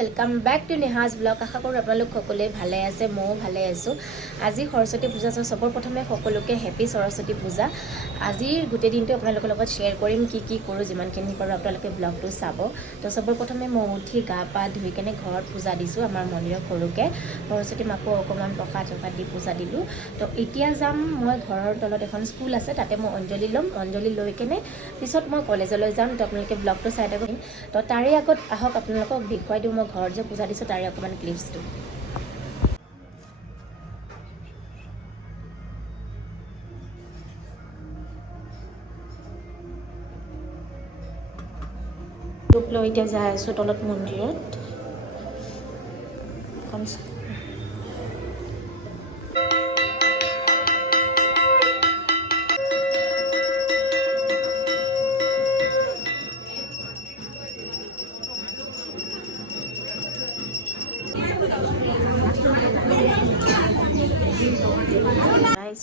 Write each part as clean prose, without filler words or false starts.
Welcome back to Neha's blog. आशा करूँ আপোনালোক সকলোৱে ভালে আছে, ময়ো ভালে আছোঁ। আজি সৰস্বতী পূজা, সবৰ প্ৰথমে সকলোকে হেপী সৰস্বতী পূজা। আজিৰ গোটেই দিনটো আপোনালোকৰ লগত শ্বেয়াৰ কৰিম কি কৰোঁ, যিমানখিনি পাৰোঁ আপোনালোকে ব্লগটো চাব। তো সবৰ প্ৰথমে মই উঠি গা পা ধুই কেনে ঘৰত পূজা দিছোঁ, আমাৰ মন্দিৰত সৰুকৈ সৰস্বতী মাকো অকণমান প্ৰসাদ দি পূজা দিলোঁ। তো এতিয়া যাম মই ঘৰৰ তলত এখন স্কুল আছে, তাতে মই অঞ্জলি ল'ম। অঞ্জলি লৈ কেনে পিছত মই কলেজলৈ যাম। তো আপোনালোকে ব্লগটো চাই থাকক। তো তাৰে আগত আহক আপোনালোকক দেখুৱাই দিওঁ মই ঘৰত যে পূজা দিছোঁ তাৰে অকণমান ক্লিপছটো। গ্ৰুপ লৈ এতিয়া যাই আছোঁ তলত মন্দিৰত।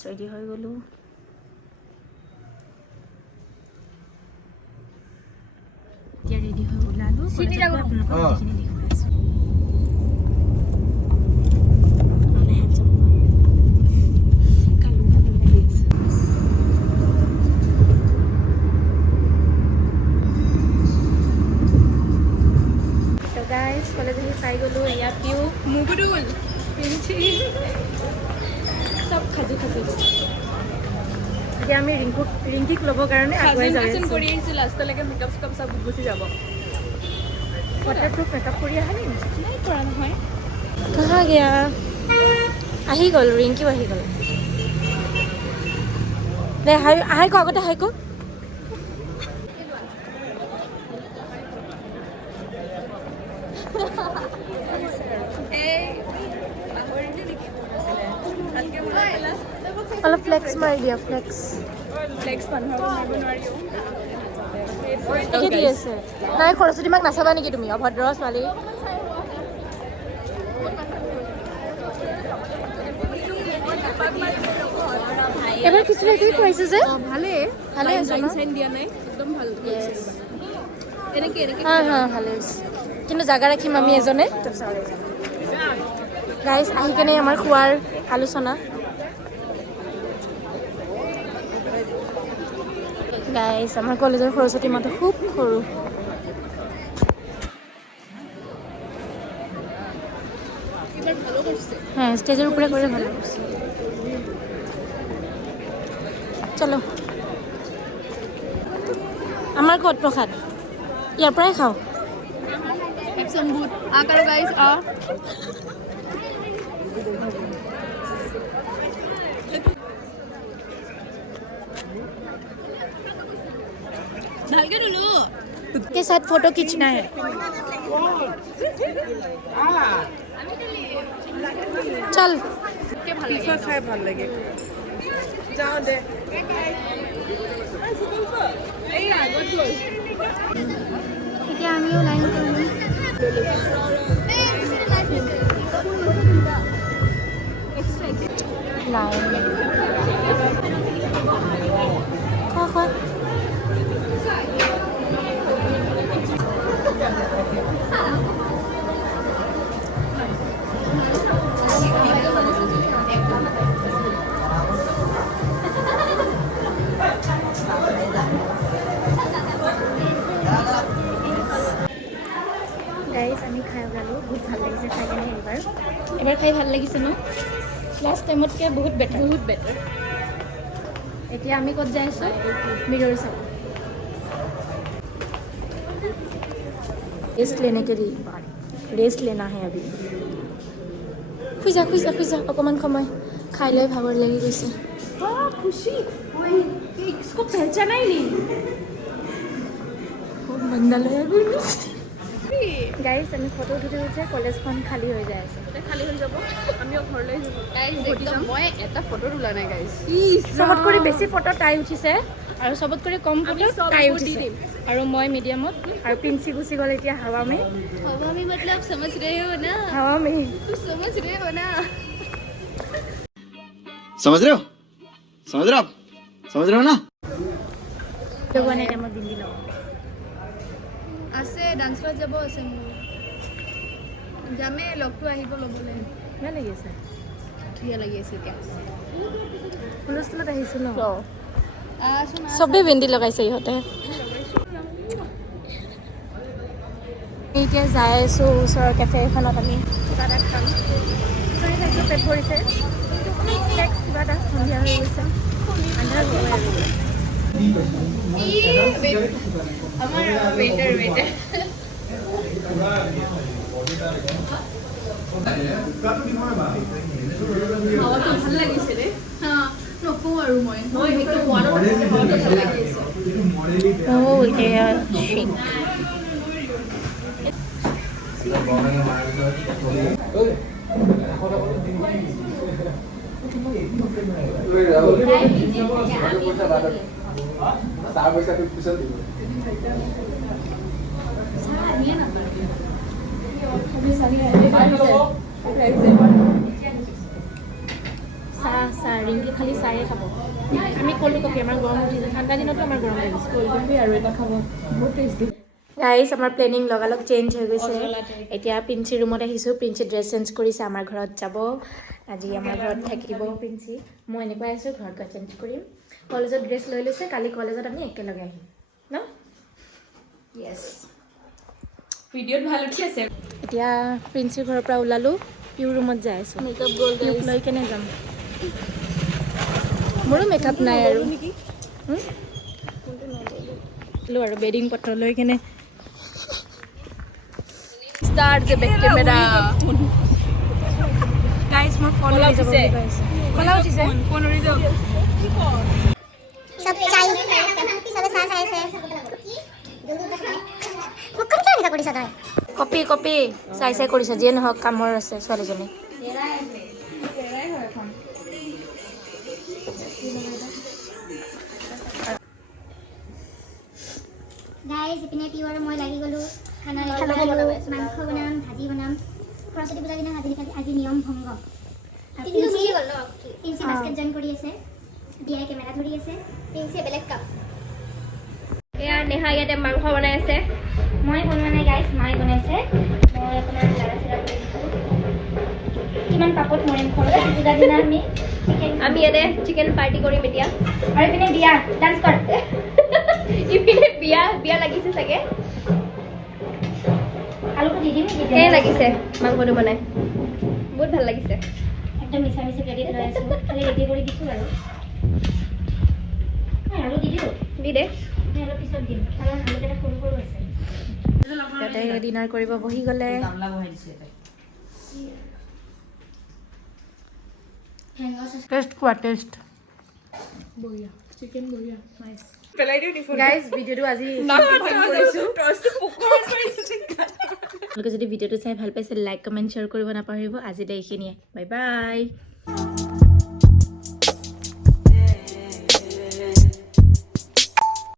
ৰেডি হৈ গ'লোঁ। এতিয়া ৰেডি হৈ ওলালোঁ। আপোনালোকক গোটেইখিনি দেখুৱাই আছোঁ। তো গাইজ কলেজ আহি পাই গ'লোঁ। এয়া পিউ, মুগুদুল, পিঞ্চি চব খাজু এতিয়া আমি ৰিংকিক ল'বৰ কাৰণে আগুৱাই যাই আছোঁ। কৰি আহিছোঁ লাষ্টলৈকে মেকআপ চেকআপ চব গুচি যাব। ৱাটাৰপ্ৰুফ মেকআপ কৰি আহা নেকি? নাই কৰা নহয়। কাহা গয়া? আহি গ'ল, ৰিংকিও আহি গ'ল। দে হাই কো, আগতে হাই কো। অলপ ফ্লেক্স মাৰি দিয়া, ফ্লেক্স মানুহক মাৰিব নোৱাৰিও। কি দি আছে? নাই সৰস্বতী মাক নাচাবা নেকি তুমি? অভদ্ৰ ছোৱালী। এবাৰ কিছুমান এইটোৱে খুৱাইছে যে ভালে আছে ন? চাইন দিয়া নাই, একদম ভাল। এনেকে হা ভালে হৈছে, কিন্তু জাগা ৰাখিম আমি এজনে। গাইজ আহি কেনে আমাৰ খোৱাৰ আলোচনা। গাইজ আমাৰ কলেজৰ সৰস্বতী মাতা খুব সৰু। হ্যাঁ স্টেজেৰ উপৰে কৰে ভালো কৰছে। চলো আমাৰ কত প্ৰসাদ ইয়াৰ পৰাই খাও। के साथ फोटो खींचना है। चल খাই ভাল লাগে। যাওঁ দে। এতিয়া আমিও লাইন কৰিম। লাইন খোৱা গাইজ আমি খাই ওলালোঁ। বহুত ভাল লাগিছে খাই কেনে। এবাৰ খাই ভাল লাগিছে ন? লাষ্ট টাইমতকৈ বহুত বেটাৰ। এতিয়া আমি ক'ত যাই আছোঁ? मिरर চাব। रेस्ट लेने के लिए रेस्ट लेना है अभी। শুই যা অকণমান সময় খাই লৈ ভাগৰ লাগি গৈছে। খুশি इसको पहचाना ही नहीं। বন্ধা লৈ গাইজ আমি ফটো উঠোতে কলেজখন খালী হৈ যায় আছে। খালী হৈ যাব, আমিও ঘৰলৈ যাম। মই এটা ফটো তোলা নাই গাইজ। চবতকৈ বেছি ফটো তাই উঠিছে আৰু চবতকৈ কম ফটো তাই উঠিছে আৰু মই মিডিয়ামত। আৰু পিঞ্চি গুচি গ'ল এতিয়া হাৱা মে मतलब समझ रहे हो ना? হাৱা মে समझ रहे हो ना? समझ रहे हो ना? লগোৱা নাই টাইমত বিন্দি লওঁ। আছে ডান্স ক্লাছ যাব আছে মোৰ। যামে লগটো আহিব ল'বলৈ ভাল লাগি আছে ধুনীয়া লাগি আছে এতিয়া হুলস্থুলত আহিছোঁ ন চবেই ভেন্দি লগাইছে ইহঁতে এতিয়া যাই আছোঁ ওচৰৰ কেফে এখনত আমি কিবা এটা খাম ফুৰি থাকিলোঁ পেট ভৰিছে নেক্সট কিবা এটা সন্ধিয়া হৈ গৈছে আন্ধাৰ হ'বই আৰু আমাৰ ৱেইটাৰ হাৱাটো ভাল লাগিছে ৰে নকওঁ আৰু মই সেইটো ৱাটাৰ হাৱাটো ভাল লাগি আছে Oh, yeah, shake. চাহ ৰিংকি খালি চাহে খাব আমি ক'লোঁ কফি আমাৰ গৰম উঠিছে ঠাণ্ডা দিনতো আমাৰ গৰম লাগিছে ক'ল্ড কফি আৰু এটা খাব বহুত টেষ্টি গাইজ আমাৰ প্লেনিং লগালগ চেঞ্জ হৈ গৈছে এতিয়া প্ৰিন্সি ৰুমত আহিছোঁ প্ৰিন্সি ড্ৰেছ চেঞ্জ কৰিছে আমাৰ ঘৰত যাব আজি আমাৰ ঘৰত থাকিব প্ৰিন্সি মই এনেকুৱাই আছোঁ ঘৰত গৈ চেঞ্জ কৰিম কলেজত ড্ৰেছ লৈ লৈছে কালি কলেজত আমি একেলগে আহিম ন য়েছ ভিডিঅ'ত ভাল উঠি আছে এতিয়া প্ৰিন্সিৰ ঘৰৰ পৰা ওলালোঁ পিউ ৰুমত যাই আছোঁ মেকআপ গ'ল পিউক লৈ কেনে যাম মোৰো মেকআপ নাই আৰু লো আৰু বেডিং পত্ৰ লৈ কেনে ষ্টাৰ্ট যে বেক কেমেৰা গাইজ মোৰ ফোন কলা উঠিছে কলা উঠিছে ফোন উৰি যাওক सब चाय सबे चाह खाই আছে মোক কোন কেনেকা কৰিছা তই কপি কপি চাই চাই কৰিছে যিয়ে নহওক কামৰ আছে ছোৱালীজনী গাইজ ইপিনে পিউ আৰু মই লাগি গ'লো খানা বনালোঁ মাংস বনাম ভাজি বনাম সৰস্বতী পূজাৰ দিনা আজি নিয়ম ভংগ প্ৰিন্সি বাস্কেট জইন কৰি আছে বিয়াই কেমেৰা ধৰি আছে প্ৰিন্সিয়ে বেলেগ কাপ এয়া নেহা ইয়াতে মাংস বনাই আছে মই বনোৱা নাই গাইজ মায়ে বনাইছে মই অকণমান লাৰা চিৰা কৰি দিছোঁ কিমান পাপত মৰিম সৰস্বতী পূজাৰ দিনা আমি আমি ইয়াতে চিকেন পাৰ্টি কৰিম এতিয়া আৰু ইপিনে বিয়া ডান্স কৰ ইপিনে বিয়া লাগিছে চাগে আলুটো দি দিম সেই লাগিছে মাংসটো বনাই বহুত ভাল লাগিছে একদম মিছা মিছি ক্ৰেডিট লৈ আছোঁ খালি ৰেডি কৰি দিছোঁ আৰু আলু দি দিলোঁ দি দে অলপ পিছত দিম কাৰণ আলুকেইটা সৰু সৰু আছে তাতে ডিনাৰ কৰিব বহি গ'লে টেষ্ট কোৱা টেষ্ট বঢ়িয়া চিকেন বঢ়িয়া নাইস গাইজ ভিডিঅ'টো আজি আপোনালোকে যদি ভিডিঅ'টো চাই ভাল পাইছে লাইক কমেণ্ট শ্বেয়াৰ কৰিব নাপাহৰিব আজিলৈ এইখিনিয়ে বাই বাই